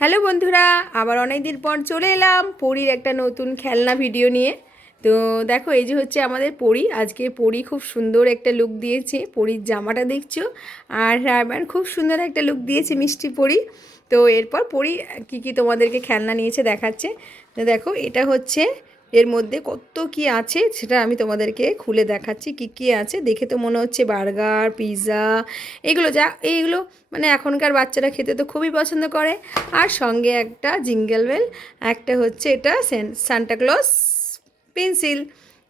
Hello বন্ধুরা, আবার অনেক দিন পর চলে এলাম পরীর একটা নতুন খেলনা ভিডিও নিয়ে। তো দেখো, এই যে হচ্ছে আমাদের পরী। আজকে পরী খুব সুন্দর একটা লুক দিয়েছে, পরীর জামাটা দেখছো। আর রায়মান খুব সুন্দর একটা লুক দিয়েছে, মিষ্টি পরী। তো এরপর পরী কী কী তোমাদেরকে খেলনা নিয়েছে দেখাচ্ছে। তো দেখো, এটা হচ্ছে এর মধ্যে কত কি আছে সেটা আমি তোমাদেরকে খুলে দেখাচ্ছি। কি কি আছে দেখে তো মনে হচ্ছে বার্গার, পিৎজা, এইগুলো মানে এখনকার বাচ্চারা খেতে তো খুবই পছন্দ করে। আর সঙ্গে একটা জিঙ্গেল বেল, একটা হচ্ছে এটা সান্টাক্লজ পেন্সিল।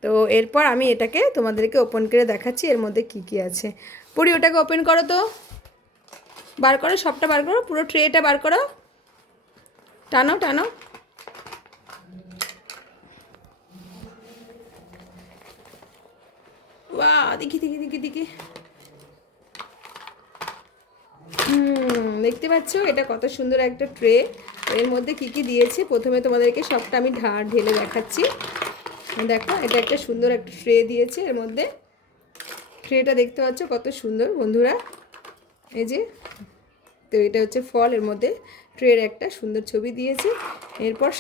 তো এরপর আমি এটাকে তোমাদেরকে ওপেন করে দেখাচ্ছি এর মধ্যে কি কি আছে। পরি, ওটাকে ওপেন করো তো, বার করো, সবটা বার করো, পুরো ট্রেটা বার করো, টানো টানো। বাহ, দেখি দেখি দেখি দেখি। দেখতে পাচ্ছ এটা কত সুন্দর একটা ট্রে। এর মধ্যে কি কি দিয়েছে প্রথমে তোমাদেরকে সবটা আমি ঢেলে দেখাচ্ছি। দেখো, এটা একটা সুন্দর একটা ট্রে দিয়েছে। এর মধ্যে ট্রেটা দেখতে পাচ্ছ কত সুন্দর বন্ধুরা, এই যে। তো এটা হচ্ছে ফল, এর মধ্যে ট্রের একটা সুন্দর ছবি দিয়েছে। এরপর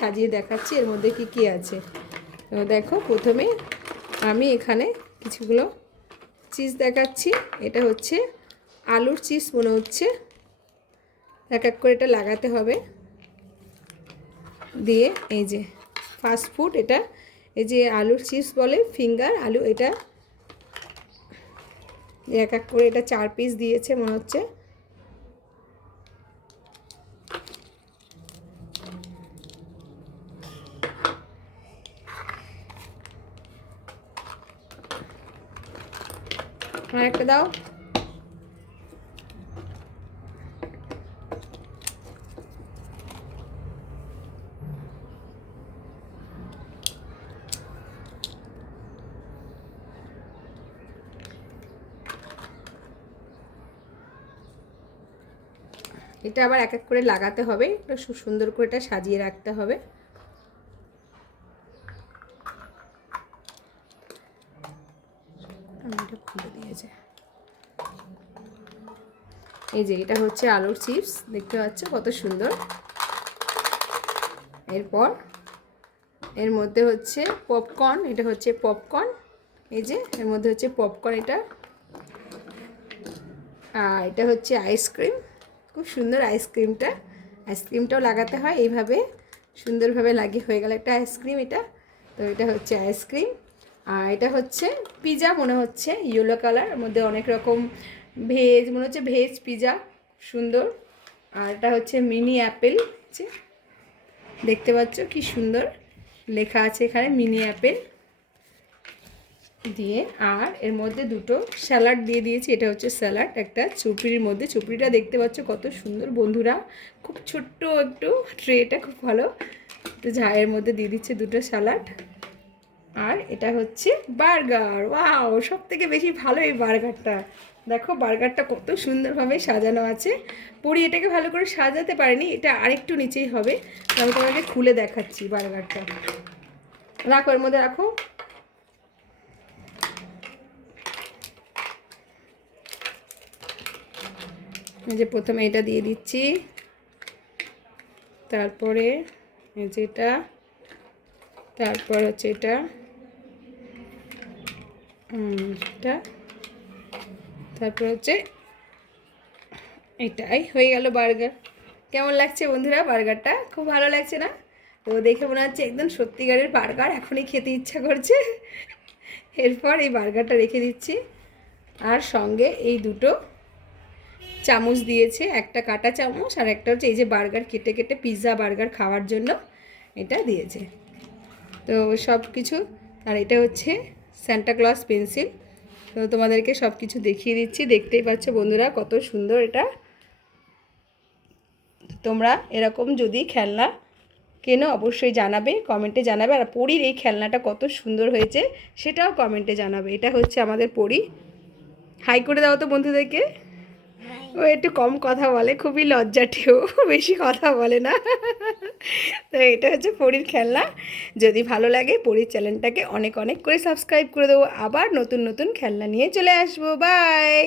সাজিয়ে দেখাচ্ছি এর মধ্যে কি কি আছে। তো দেখো, প্রথমে আমি এখানে কিছুগুলো চিজ দেখাচ্ছি। এটা হচ্ছে আলুর চিজ মনে হচ্ছে, এক এক করে এটা লাগাতে হবে দিয়ে। এই যে ফাস্ট ফুড, এটা এই যে আলুর চিপস বলে, ফিঙ্গার আলু, এটা এক এক করে এটা 4 পিস দিয়েছে মনে হচ্ছে। আর একটা দাও। এটা আবার এক এক করে লাগাতে হবে, একটু সুন্দর করে এটা সাজিয়ে রাখতে হবে। এটা খুলে দিয়েছে। এই যে এটা হচ্ছে আলুর চিপস, দেখতে পাচ্ছ কত সুন্দর। এরপর এর মধ্যে হচ্ছে পপকর্ন, এটা হচ্ছে পপকর্ন। এই যে এর মধ্যে হচ্ছে পপকর্ন এটা। আর এটা হচ্ছে আইসক্রিম, খুব সুন্দর আইসক্রিমটাও লাগাতে হয় এইভাবে, সুন্দরভাবে লাগিয়ে হয়ে গেল একটা আইসক্রিম এটা। তো এটা হচ্ছে আইসক্রিম। আর এটা হচ্ছে পিজা মনে হচ্ছে, ইয়েলো কালার, এর মধ্যে অনেক রকম ভেজ মনে হচ্ছে, ভেজ পিজা, সুন্দর। আর এটা হচ্ছে মিনি অ্যাপেল, দেখতে পাচ্ছ কি সুন্দর লেখা আছে এখানে, মিনি অ্যাপেল দিয়ে। আর এর মধ্যে দুটো স্যালাড দিয়ে দিয়েছি, এটা হচ্ছে স্যালাড একটা চুপড়ির মধ্যে। চুপড়িটা দেখতে পাচ্ছ কত সুন্দর বন্ধুরা, খুব ছোট্ট একটু ট্রেটা, খুব ভালো। তো এর মধ্যে দিয়ে দিচ্ছে দুটো স্যালাড। আর এটা হচ্ছে বার্গার। ওয়াও, সব থেকে বেশি ভালো এই বার্গারটা। দেখো বার্গারটা কত সুন্দরভাবে সাজানো আছে। পরি এটাকে ভালো করে সাজাতে পারেনি, এটা আরেকটু নিচেই হবে। আমি তোমাকে খুলে দেখাচ্ছি বার্গারটা। রাখো, এর মধ্যে রাখো। এই যে প্রথমে এটা দিয়ে দিচ্ছি, তারপরে এই যে এটা, তারপর হচ্ছে এটা, তারপর হচ্ছে এটাই হয়ে গেল বার্গার। কেমন লাগছে বন্ধুরা বার্গারটা? খুব ভালো লাগছে না? তো দেখে মনে হচ্ছে একদম সত্যিকারের বার্গার, এখনই খেতে ইচ্ছা করছে। এরপর এই বার্গারটা রেখে দিচ্ছি। আর সঙ্গে এই দুটো চামচ দিয়েছে, একটা কাটা চামচ আর একটা হচ্ছে এই যে বার্গার কেটে কেটে পিৎজা বার্গার খাওয়ার জন্য এটা দিয়েছে। তো সব কিছু। আর এটা হচ্ছে সান্টাক্লজ পেন্সিল। তো তোমাদেরকে সব কিছু দেখিয়ে দিচ্ছি, দেখতেই পাচ্ছ বন্ধুরা কত সুন্দর এটা। তোমরা এরকম যদি খেলনা কেনো অবশ্যই জানাবে, কমেন্টে জানাবে। আর পরীর এই খেলনাটা কত সুন্দর হয়েছে সেটাও কমেন্টে জানাবে। এটা হচ্ছে আমাদের পরী। হাই করে দাও তো বন্ধুদেরকে। ও একটু কম কথা বলে, খুবই লজ্জাটিও, বেশি কথা বলে না। তো এটা হচ্ছে পরীর খেলনা। যদি ভালো লাগে পরীর চ্যানেলটাকে অনেক অনেক করে সাবস্ক্রাইব করে দেবো। আবার নতুন নতুন খেলনা নিয়ে চলে আসবো। বাই।